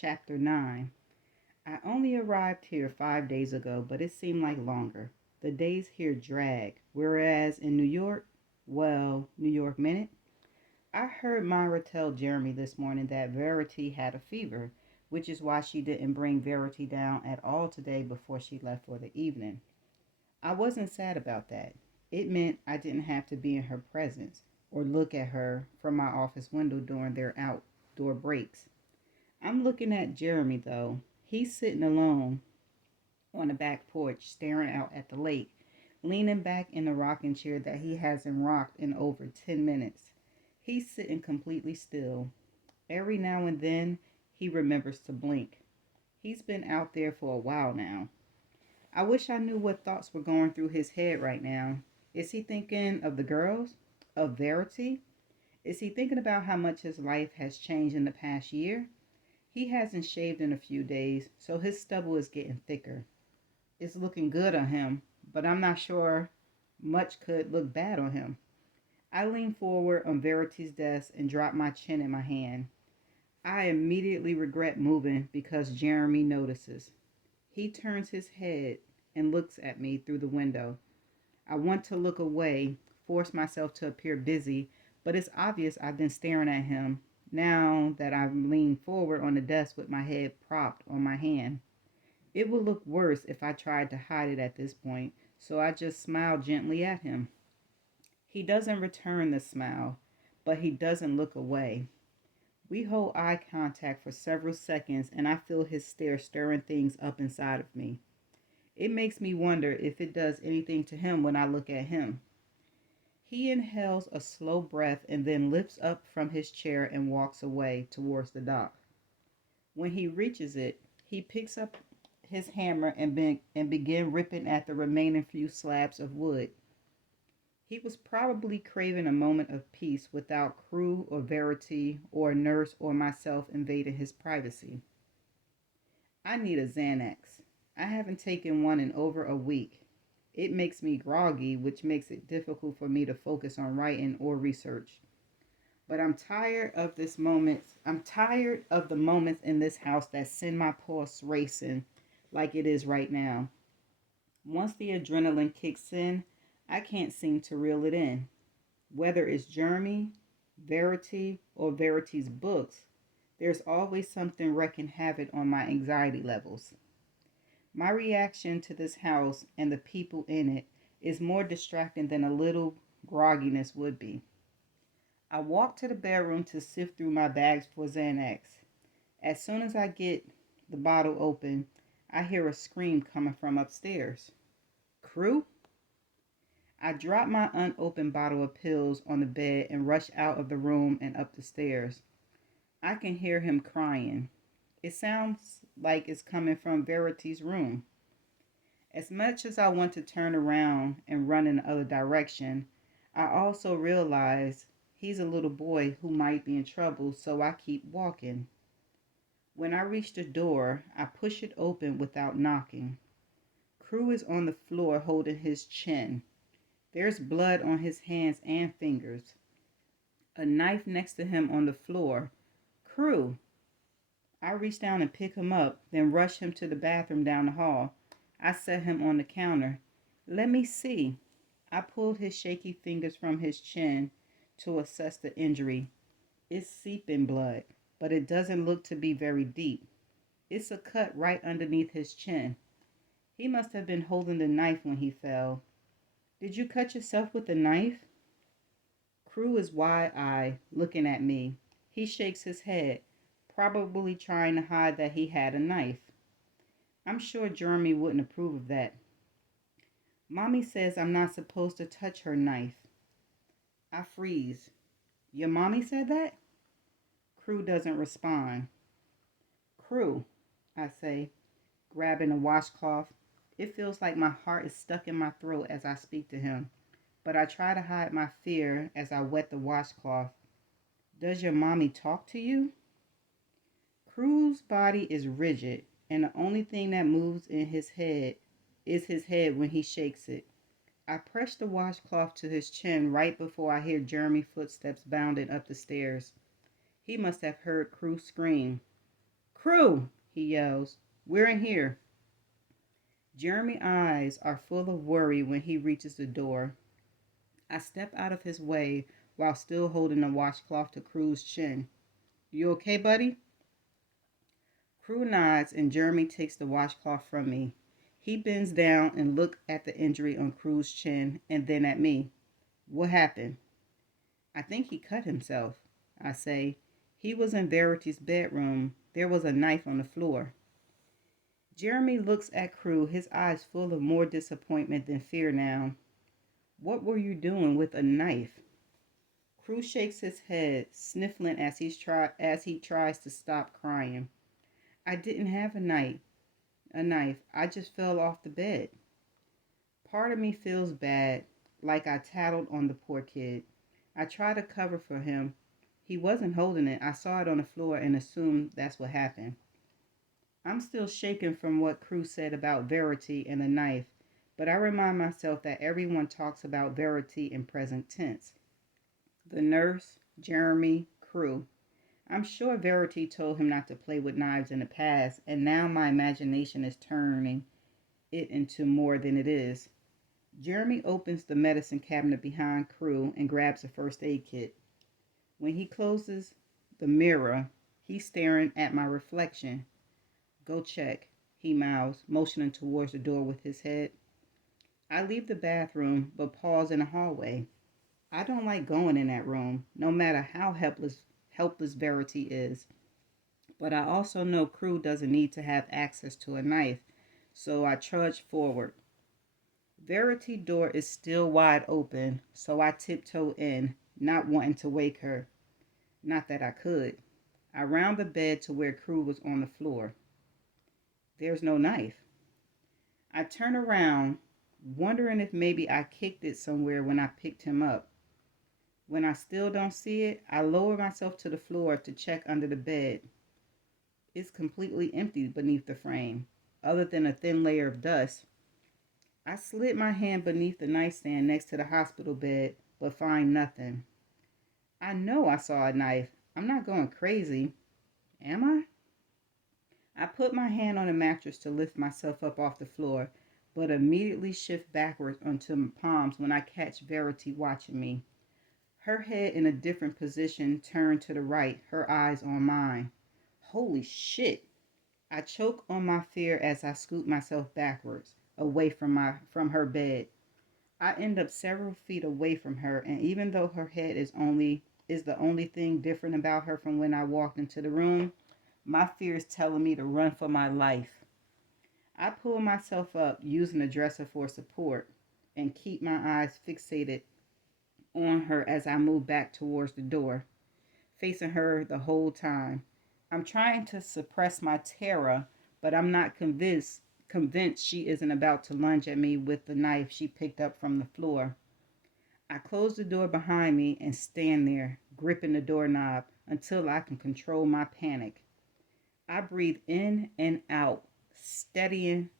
Chapter 9. I only arrived here 5 days ago, but it seemed like longer. The days here drag, whereas in New York, well, New York Minute, I heard Myra tell Jeremy this morning that Verity had a fever, which is why she didn't bring Verity down at all today before she left for the evening. I wasn't sad about that. It meant I didn't have to be in her presence or look at her from my office window during their outdoor breaks. I'm looking at Jeremy though. He's sitting alone on the back porch, staring out at the lake, leaning back in the rocking chair that he hasn't rocked in over 10 minutes. He's sitting completely still. Every now and then, he remembers to blink. He's been out there for a while now. I wish I knew what thoughts were going through his head right now. Is he thinking of the girls? Of Verity? Is he thinking about how much his life has changed in the past year? He hasn't shaved in a few days, so his stubble is getting thicker. It's looking good on him, but I'm not sure much could look bad on him. I lean forward on Verity's desk and drop my chin in my hand. I immediately regret moving because Jeremy notices. He turns his head and looks at me through the window. I want to look away, force myself to appear busy, but it's obvious I've been staring at him now that I've leaned forward on the desk with my head propped on my hand. It would look worse if I tried to hide it at this point, so I just smile gently at him. He doesn't return the smile, but he doesn't look away. We hold eye contact for several seconds, and I feel his stare stirring things up inside of me. It makes me wonder if it does anything to him when I look at him. He inhales a slow breath and then lifts up from his chair and walks away towards the dock. When he reaches it, he picks up his hammer and begin ripping at the remaining few slabs of wood. He was probably craving a moment of peace without Crew or Verity or a nurse or myself invading his privacy. I need a Xanax. I haven't taken one in over a week. It makes me groggy, which makes it difficult for me to focus on writing or research. But I'm tired of this moment. I'm tired of the moments in this house that send my pulse racing like it is right now. Once the adrenaline kicks in, I can't seem to reel it in. Whether it's Jeremy, Verity, or Verity's books, there's always something wreaking havoc on my anxiety levels. My reaction to this house and the people in it is more distracting than a little grogginess would be. I walk to the bedroom to sift through my bags for Xanax. As soon as I get the bottle open, I hear a scream coming from upstairs. Crew? I drop my unopened bottle of pills on the bed and rush out of the room and up the stairs. I can hear him crying. It sounds like it's coming from Verity's room. As much as I want to turn around and run in the other direction, I also realize he's a little boy who might be in trouble, so I keep walking. When I reach the door, I push it open without knocking. Crew is on the floor holding his chin. There's blood on his hands and fingers. A knife next to him on the floor. Crew! I reach down and pick him up, then rush him to the bathroom down the hall. I set him on the counter. Let me see. I pulled his shaky fingers from his chin to assess the injury. It's seeping blood, but it doesn't look to be very deep. It's a cut right underneath his chin. He must have been holding the knife when he fell. Did you cut yourself with a knife? Crew is wide-eyed, looking at me. He shakes his head, probably trying to hide that he had a knife. I'm sure Jeremy wouldn't approve of that. Mommy says I'm not supposed to touch her knife. I freeze. Your mommy said that? Crew doesn't respond. Crew, I say, grabbing a washcloth. It feels like my heart is stuck in my throat as I speak to him, but I try to hide my fear as I wet the washcloth. Does your mommy talk to you? Crew's body is rigid, and the only thing that moves in his head is his head when he shakes it. I press the washcloth to his chin right before I hear Jeremy's footsteps bounding up the stairs. He must have heard Crew scream. Crew, he yells. We're in here. Jeremy's eyes are full of worry when he reaches the door. I step out of his way while still holding the washcloth to Crew's chin. You okay, buddy? Crew nods and Jeremy takes the washcloth from me. He bends down and looks at the injury on Crew's chin and then at me. What happened? I think he cut himself, I say. He was in Verity's bedroom. There was a knife on the floor. Jeremy looks at Crew, his eyes full of more disappointment than fear now. What were you doing with a knife? Crew shakes his head, sniffling as he tries to stop crying. I didn't have a knife. I just fell off the bed. Part of me feels bad, like I tattled on the poor kid. I try to cover for him. He wasn't holding it. I saw it on the floor and assumed that's what happened. I'm still shaken from what Crew said about Verity and the knife, but I remind myself that everyone talks about Verity in present tense. The nurse, Jeremy, Crew. I'm sure Verity told him not to play with knives in the past, and now my imagination is turning it into more than it is. Jeremy opens the medicine cabinet behind Crew and grabs a first aid kit. When he closes the mirror, he's staring at my reflection. Go check, he mouths, motioning towards the door with his head. I leave the bathroom, but pause in the hallway. I don't like going in that room, no matter how helpless Verity is. But I also know Crew doesn't need to have access to a knife, so I trudge forward. Verity's door is still wide open, so I tiptoe in, not wanting to wake her. Not that I could. I round the bed to where Crew was on the floor. There's no knife. I turn around, wondering if maybe I kicked it somewhere when I picked him up. When I still don't see it, I lower myself to the floor to check under the bed. It's completely empty beneath the frame, other than a thin layer of dust. I slid my hand beneath the nightstand next to the hospital bed, but find nothing. I know I saw a knife. I'm not going crazy, am I? I put my hand on the mattress to lift myself up off the floor, but immediately shift backwards onto my palms when I catch Verity watching me. Her head in a different position, turned to the right, her eyes on mine. Holy shit! I choke on my fear as I scoot myself backwards, away from her bed. I end up several feet away from her, and even though her head is the only thing different about her from when I walked into the room, my fear is telling me to run for my life. I pull myself up, using the dresser for support, and keep my eyes fixated on her as I move back towards the door, facing her the whole time. I'm trying to suppress my terror, but I'm not convinced she isn't about to lunge at me with the knife she picked up from the floor. I close the door behind me and stand there, gripping the doorknob until I can control my panic. I breathe in and out, steadily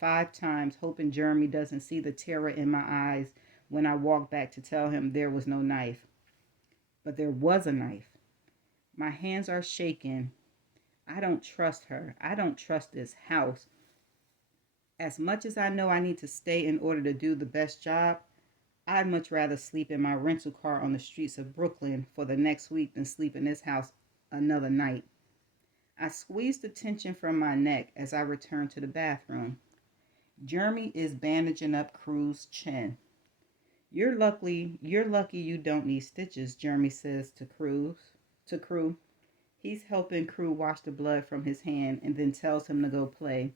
5 times, hoping Jeremy doesn't see the terror in my eyes when I walk back to tell him there was no knife. But there was a knife. My hands are shaking. I don't trust her. I don't trust this house. As much as I know I need to stay in order to do the best job, I'd much rather sleep in my rental car on the streets of Brooklyn for the next week than sleep in this house another night. I squeeze the tension from my neck as I return to the bathroom. Jeremy is bandaging up Crew's chin. You're lucky you don't need stitches, Jeremy says to Crew. He's helping Crew wash the blood from his hand and then tells him to go play.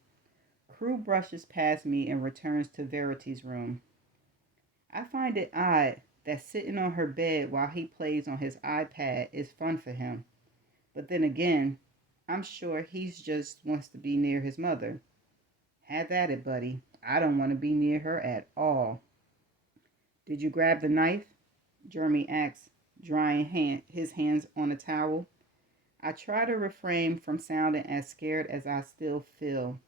Crew brushes past me and returns to Verity's room. I find it odd that sitting on her bed while he plays on his iPad is fun for him. But then again, I'm sure he just wants to be near his mother. Have at it, buddy. I don't want to be near her at all. Did you grab the knife? Jeremy asks, drying his hands on a towel. I try to refrain from sounding as scared as I still feel.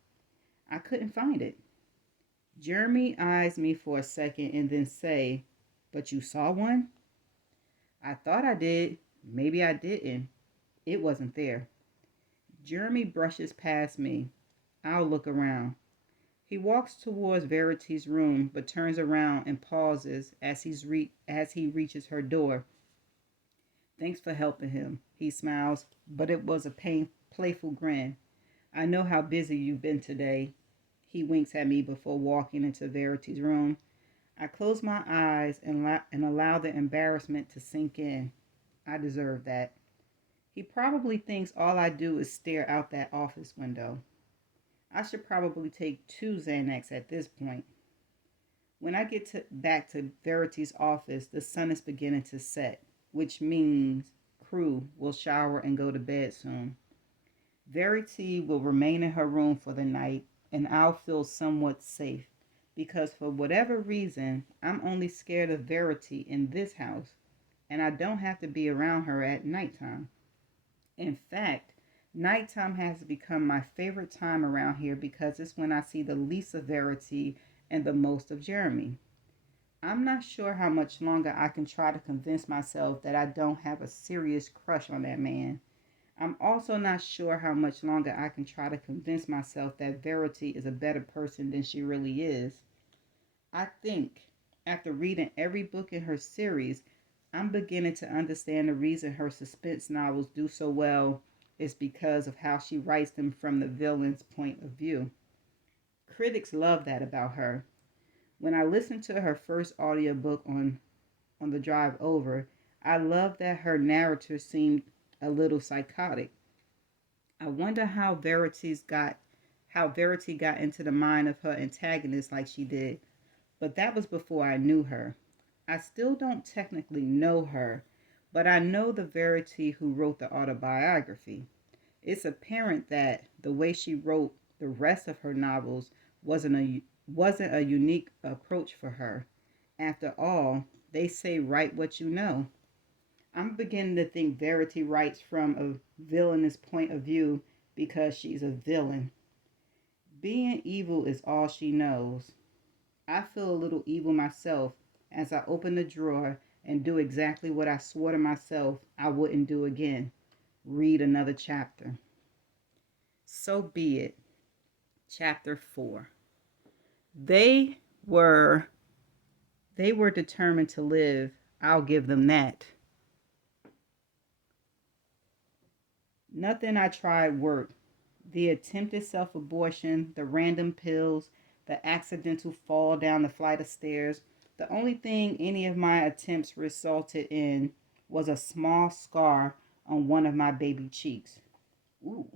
I couldn't find it. Jeremy eyes me for a second and then say, but you saw one? I thought I did. Maybe I didn't. It wasn't there. Jeremy brushes past me. I'll look around. He walks towards Verity's room, but turns around and pauses as he reaches her door. Thanks for helping him. He smiles, but it was a playful grin. I know how busy you've been today. He winks at me before walking into Verity's room. I close my eyes and allow the embarrassment to sink in. I deserve that. He probably thinks all I do is stare out that office window. I should probably take 2 Xanax at this point. When I get back to Verity's office, the sun is beginning to set, which means crew will shower and go to bed soon. Verity will remain in her room for the night, and I'll feel somewhat safe, because for whatever reason, I'm only scared of Verity in this house, and I don't have to be around her at nighttime. In fact, nighttime has become my favorite time around here because it's when I see the least of Verity and the most of Jeremy. I'm not sure how much longer I can try to convince myself that I don't have a serious crush on that man. I'm also not sure how much longer I can try to convince myself that Verity is a better person than she really is. I think, after reading every book in her series, I'm beginning to understand the reason her suspense novels do so well is because of how she writes them from the villain's point of view. Critics love that about her. When I listened to her first audiobook on the drive over, I loved that her narrator seemed a little psychotic. I wonder how Verity got into the mind of her antagonist like she did, but that was before I knew her. I still don't technically know her, but I know the Verity who wrote the autobiography. It's apparent that the way she wrote the rest of her novels wasn't a unique approach for her. After all, they say write what you know. I'm beginning to think Verity writes from a villainous point of view because she's a villain. Being evil is all she knows. I feel a little evil myself as I open the drawer and do exactly what I swore to myself I wouldn't do again. Read another chapter. So be it. Chapter 4. They were they were determined to live. I'll give them that. Nothing I tried worked. The attempted self-abortion, the random pills, the accidental fall down the flight of stairs. The only thing any of my attempts resulted in was a small scar on one of my baby cheeks. Ooh.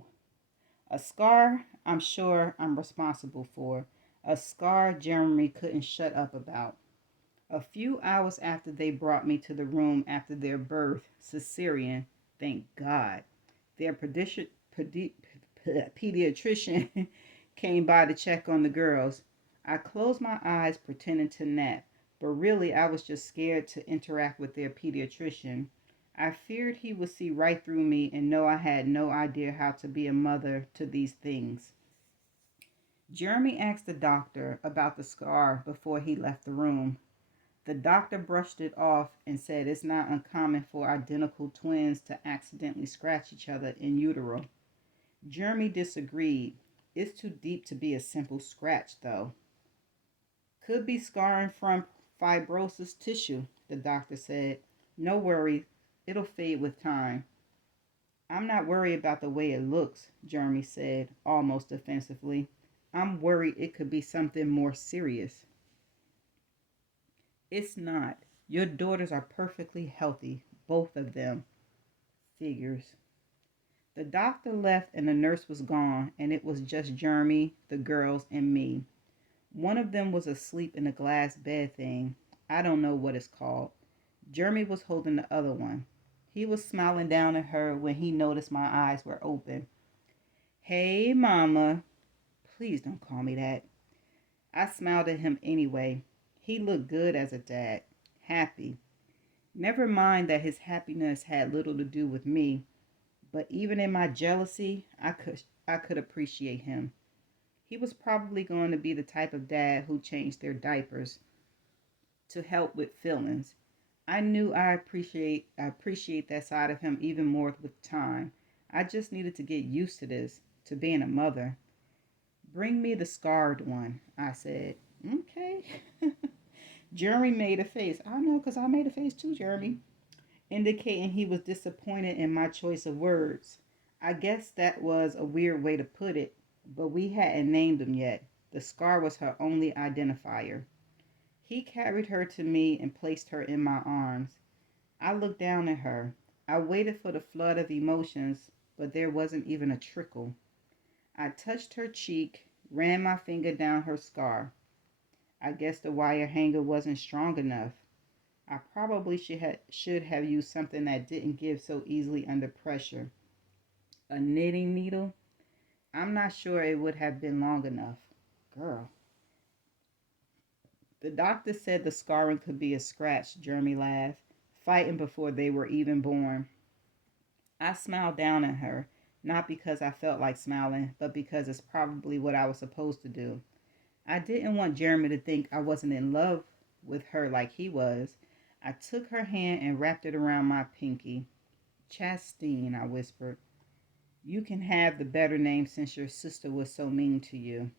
A scar I'm sure I'm responsible for. A scar Jeremy couldn't shut up about. A few hours after they brought me to the room after their birth, cesarean, thank God, their pediatrician came by to check on the girls. I closed my eyes pretending to nap, but really I was just scared to interact with their pediatrician. I feared he would see right through me and know I had no idea how to be a mother to these things. Jeremy asked the doctor about the scar before he left the room. The doctor brushed it off and said it's not uncommon for identical twins to accidentally scratch each other in utero. Jeremy disagreed. It's too deep to be a simple scratch, though. Could be scarring from fibrosis tissue, the doctor said. No worries, it'll fade with time. I'm not worried about the way it looks, Jeremy said, almost offensively. I'm worried it could be something more serious. It's not. Your daughters are perfectly healthy, both of them. Figures. The doctor left and the nurse was gone, and it was just Jeremy, the girls, and me. One of them was asleep in a glass bed thing. I don't know what it's called. Jeremy was holding the other one. He was smiling down at her when he noticed my eyes were open. Hey, Mama. Please don't call me that. I smiled at him anyway. He looked good as a dad. Happy. Never mind that his happiness had little to do with me, but even in my jealousy, I could appreciate him. He was probably going to be the type of dad who changed their diapers to help with feelings. I knew I appreciate that side of him even more with time. I just needed to get used to this, to being a mother. Bring me the scarred one, I said. Okay. Jeremy made a face. I know, because I made a face too, Jeremy, indicating he was disappointed in my choice of words. I guess that was a weird way to put it, but we hadn't named him yet. The scar was her only identifier. He carried her to me and placed her in my arms. I looked down at her. I waited for the flood of emotions, but there wasn't even a trickle. I touched her cheek, ran my finger down her scar. I guess the wire hanger wasn't strong enough. I probably should have used something that didn't give so easily under pressure. A knitting needle? I'm not sure it would have been long enough. Girl. The doctor said the scarring could be a scratch, Jeremy laughed, fighting before they were even born. I smiled down at her, not because I felt like smiling, but because it's probably what I was supposed to do. I didn't want Jeremy to think I wasn't in love with her like he was. I took her hand and wrapped it around my pinky. Chastine, I whispered. You can have the better name since your sister was so mean to you.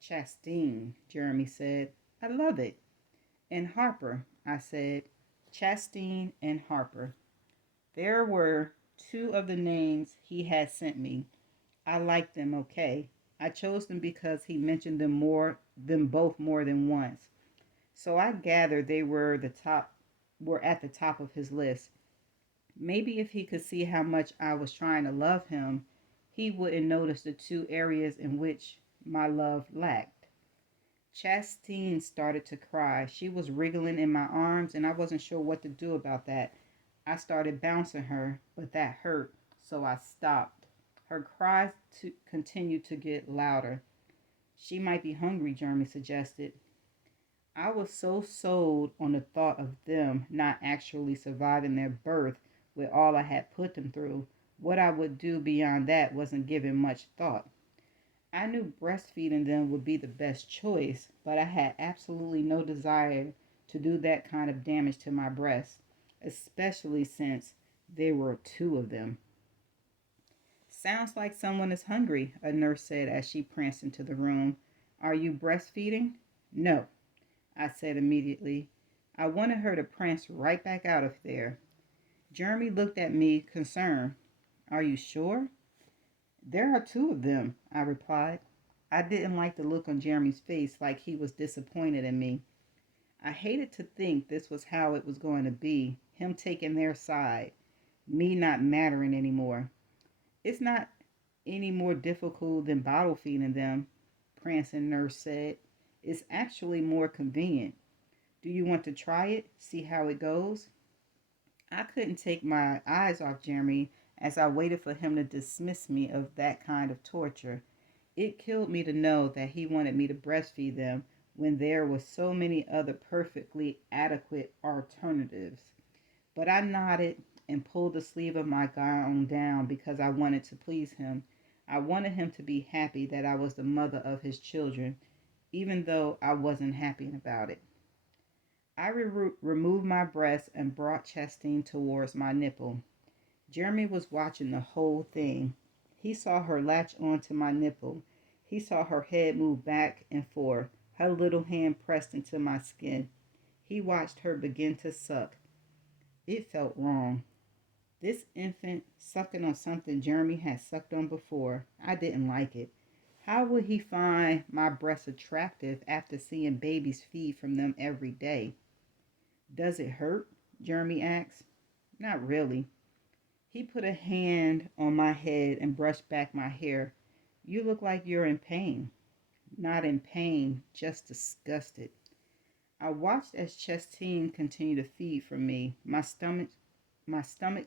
Chastine, Jeremy said. I love it. And Harper, I said. Chastine and Harper. There were two of the names he had sent me. I liked them okay. I chose them because he mentioned them both more than once. So I gathered they were at the top of his list. Maybe if he could see how much I was trying to love him, he wouldn't notice the two areas in which my love lacked. Chastine started to cry. She was wriggling in my arms, and I wasn't sure what to do about that. I started bouncing her, but that hurt, so I stopped. Her cries continued to get louder. She might be hungry, Jeremy suggested. I was so sold on the thought of them not actually surviving their birth with all I had put them through. What I would do beyond that wasn't given much thought. I knew breastfeeding them would be the best choice, but I had absolutely no desire to do that kind of damage to my breasts, especially since there were two of them. Sounds like someone is hungry, a nurse said as she pranced into the room. Are you breastfeeding? No, I said immediately. I wanted her to prance right back out of there. Jeremy looked at me, concerned. Are you sure? There are two of them, I replied. I didn't like the look on Jeremy's face, like he was disappointed in me. I hated to think this was how it was going to be, him taking their side, me not mattering anymore. It's not any more difficult than bottle feeding them, prancing nurse said. It's actually more convenient. Do you want to try it? See how it goes? I couldn't take my eyes off Jeremy as I waited for him to dismiss me of that kind of torture. It killed me to know that he wanted me to breastfeed them when there were so many other perfectly adequate alternatives. But I nodded and pulled the sleeve of my gown down because I wanted to please him. I wanted him to be happy that I was the mother of his children, even though I wasn't happy about it. I removed my breast and brought Chastine towards my nipple. Jeremy was watching the whole thing. He saw her latch onto my nipple. He saw her head move back and forth, her little hand pressed into my skin. He watched her begin to suck. It felt wrong. This infant sucking on something Jeremy had sucked on before. I didn't like it. How would he find my breasts attractive after seeing babies feed from them every day? Does it hurt? Jeremy asked. Not really. He put a hand on my head and brushed back my hair. You look like you're in pain. Not in pain, just disgusted. I watched as Chastine continued to feed from me. My stomach My stomach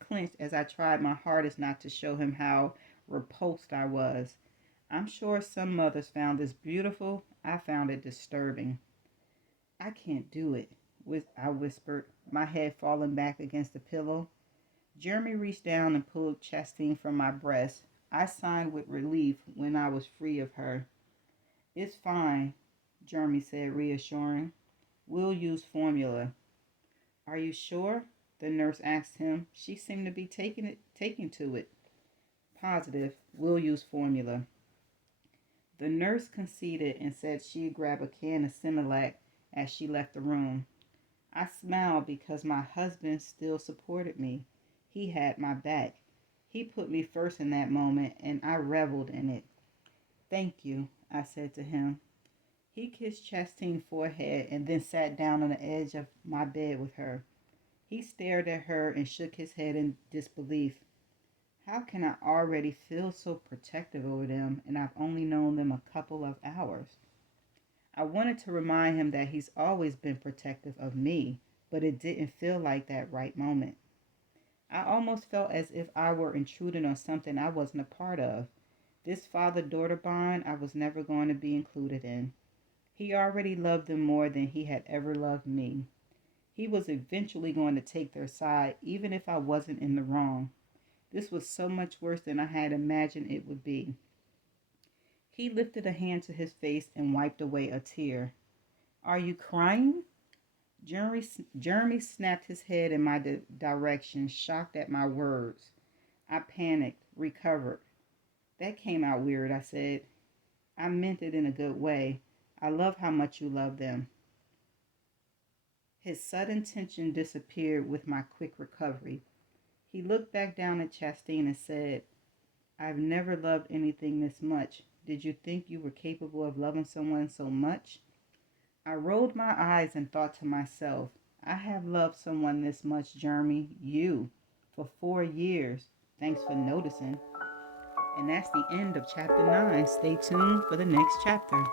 clenched as I tried my hardest not to show him how repulsed I was. I'm sure some mothers found this beautiful. I found it disturbing. I can't do it, I whispered, my head falling back against the pillow. Jeremy reached down and pulled Chastine from my breast. I sighed with relief when I was free of her. It's fine, Jeremy said, reassuring. We'll use formula. Are you sure? The nurse asked him. She seemed to be taking to it. Positive. We'll use formula. The nurse conceded and said she'd grab a can of Similac as she left the room. I smiled because my husband still supported me. He had my back. He put me first in that moment, and I reveled in it. Thank you, I said to him. He kissed Chastine's forehead and then sat down on the edge of my bed with her. He stared at her and shook his head in disbelief. How can I already feel so protective over them, and I've only known them a couple of hours? I wanted to remind him that he's always been protective of me, but it didn't feel like that right moment. I almost felt as if I were intruding on something I wasn't a part of. This father-daughter bond I was never going to be included in. He already loved them more than he had ever loved me. He was eventually going to take their side, even if I wasn't in the wrong. This was so much worse than I had imagined it would be. He lifted a hand to his face and wiped away a tear. Are you crying? Jeremy snapped his head in my direction, shocked at my words. I panicked, recovered. That came out weird, I said. I meant it in a good way. I love how much you love them. His sudden tension disappeared with my quick recovery. He looked back down at Chastine and said, I've never loved anything this much. Did you think you were capable of loving someone so much? I rolled my eyes and thought to myself, I have loved someone this much, Jeremy, you, for 4 years. Thanks for noticing. And that's the end of chapter 9. Stay tuned for the next chapter.